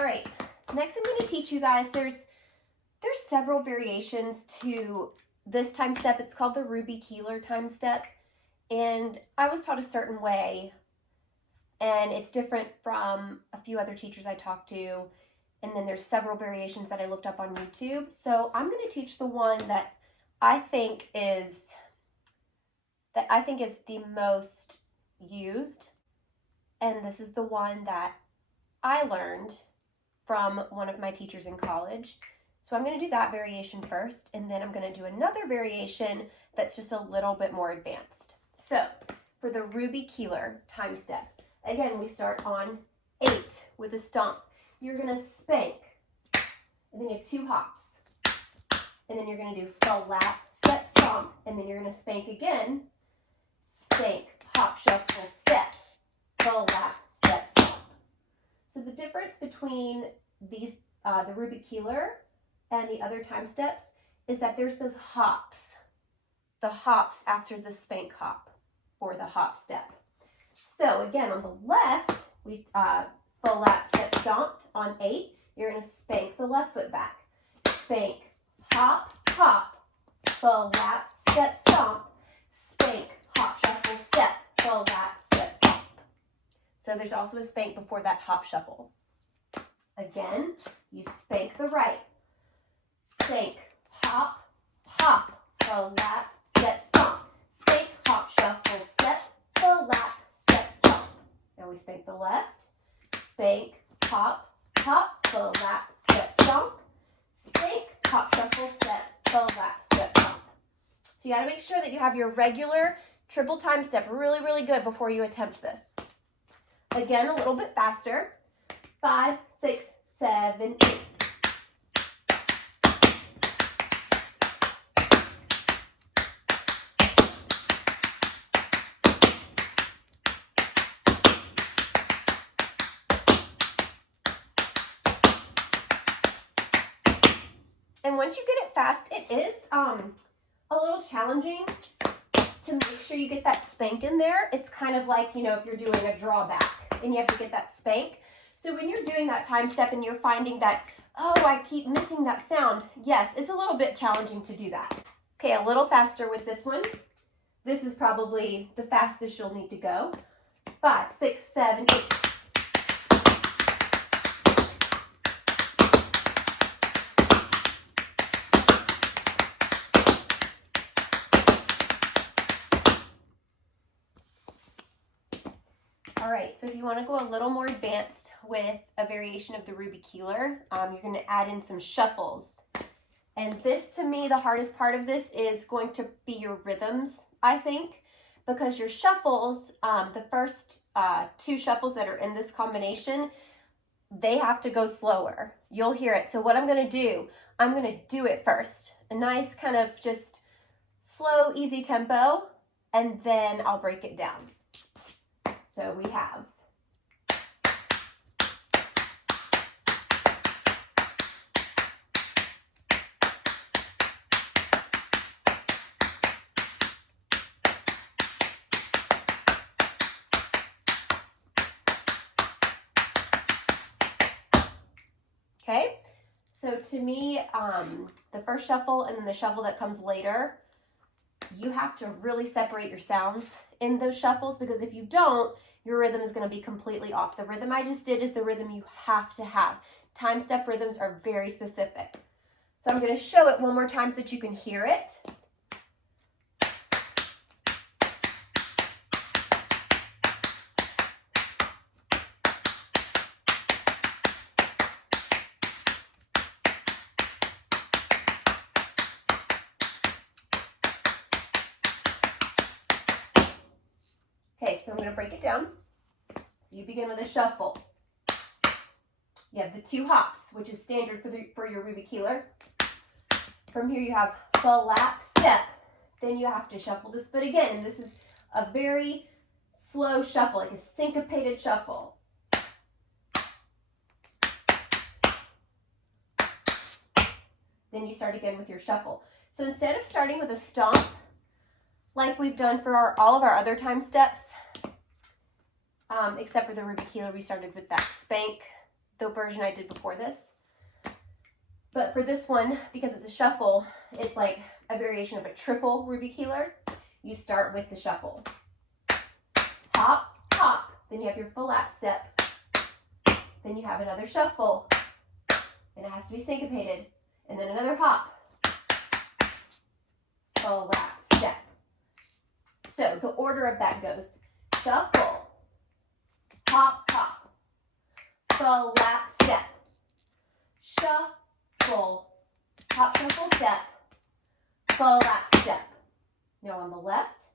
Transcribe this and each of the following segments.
All right, next I'm going to teach you guys, there's several variations to this time step. It's called the Ruby Keeler time step. And I was taught a certain way, and it's different from a few other teachers I talked to. And then there's several variations that I looked up on YouTube. So I'm going to teach the one that I think is the most used. And this is the one that I learned from one of my teachers in college. So I'm going to do that variation first, and then I'm going to do another variation that's just a little bit more advanced. So for the Ruby Keeler time step, again, we start on 8 with a stomp. You're going to spank, and then you have 2 hops. And then you're going to do flat, step, stomp, and then you're going to spank again. Spank, hop, shuffle, step, flat, step, stomp. So the difference between these, the Ruby Keeler and the other time steps, is that there's those hops. The hops after the spank hop, or the hop step. So again, on the left, we flat, step, stomped on 8. You're going to spank the left foot back. Spank, hop, hop, flat, step, stomp, spank, hop, shuffle, step, flat, step, stomp. So there's also a spank before that hop shuffle. Again, you spank the right. Spank, hop, hop, flat, step, stomp. Spank, hop, shuffle, step, flat, step, stomp. Now we spank the left. Spank, hop, hop, flat, step, stomp. Spank, hop, shuffle, step, flat, step, stomp. So you got to make sure that you have your regular triple time step really, really good before you attempt this. Again, a little bit faster. 5, 6, 7, 8. And once you get it fast, it is a little challenging to make sure you get that spank in there. It's kind of like, you know, if you're doing a drawback and you have to get that spank. So when you're doing that time step and you're finding that, oh, I keep missing that sound, yes, it's a little bit challenging to do that. Okay, a little faster with this one. This is probably the fastest you'll need to go. 5, 6, 7, 8. All right, so if you want to go a little more advanced with a variation of the Ruby Keeler, you're going to add in some shuffles. And this, to me, the hardest part of this is going to be your rhythms, I think, because your shuffles, the first 2 shuffles that are in this combination, they have to go slower. You'll hear it. So what I'm going to do, I'm going to do it first. A nice kind of just slow, easy tempo, and then I'll break it down. So we have okay. So to me, the first shuffle and then the shuffle that comes later, you have to really separate your sounds in those shuffles, because if you don't, your rhythm is going to be completely off. The rhythm I just did is the rhythm you have to have. Time step rhythms are very specific. So I'm going to show it one more time so that you can hear it. Okay, so I'm going to break it down. So you begin with a shuffle. You have the 2 hops, which is standard for your Ruby Keeler. From here you have flat, step. Then you have to shuffle this foot again, and this is a very slow shuffle, like a syncopated shuffle. Then you start again with your shuffle. So instead of starting with a stomp, like we've done for all of our other time steps, except for the Ruby Keeler, we started with that spank, the version I did before this. But for this one, because it's a shuffle, it's like a variation of a triple Ruby Keeler. You start with the shuffle. Hop, hop, then you have your full lap step. Then you have another shuffle, and it has to be syncopated. And then another hop, full lap step. So the order of that goes shuffle, hop, hop, full lap step, shuffle, hop, shuffle, step, full lap step. Now on the left,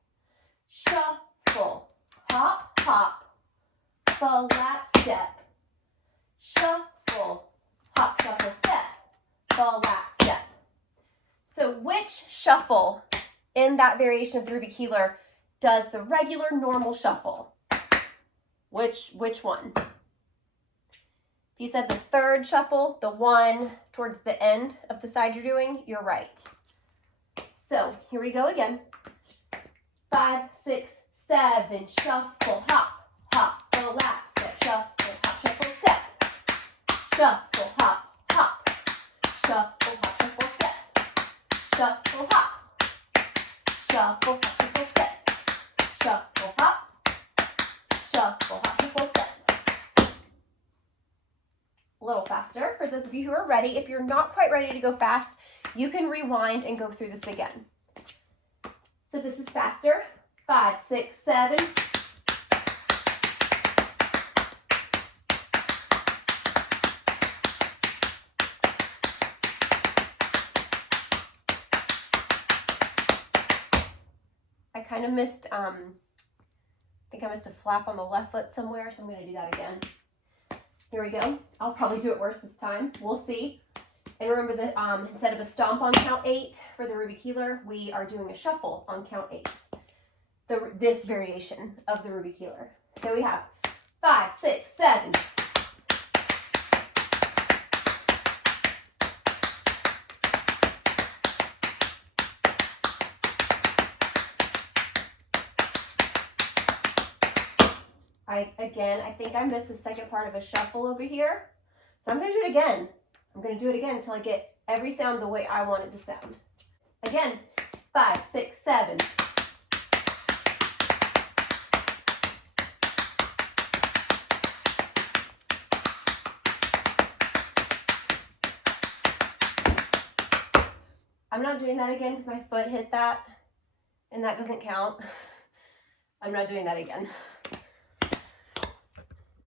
shuffle, hop, hop, full lap step, shuffle, hop, shuffle, step, full lap step. So which shuffle in that variation of the Ruby Keeler does the regular normal shuffle? Which one? If you said the third shuffle, the one towards the end of the side you're doing, you're right. So here we go again. 5, 6, 7, shuffle, hop, hop, full lap step, shuffle, hop, shuffle, step, shuffle, hop, hop, shuffle, hop, shuffle, step, shuffle, hop, shuffle, hop, shuffle, step, shuffle, hop, shuffle, hop, shuffle, step. A little faster for those of you who are ready. If you're not quite ready to go fast, you can rewind and go through this again. So this is faster. 5, 6, 7. I kind of missed, I think I missed a flap on the left foot somewhere, so I'm going to do that again. Here we go. I'll probably do it worse this time. We'll see. And remember that instead of a stomp on count 8 for the Ruby Keeler, we are doing a shuffle on count 8. This variation of the Ruby Keeler. So we have 5, 6, 7. I think I missed the second part of a shuffle over here. So I'm going to do it again. I'm going to do it again until I get every sound the way I want it to sound. Again, 5, 6, 7. I'm not doing that again because my foot hit that, and that doesn't count. I'm not doing that again.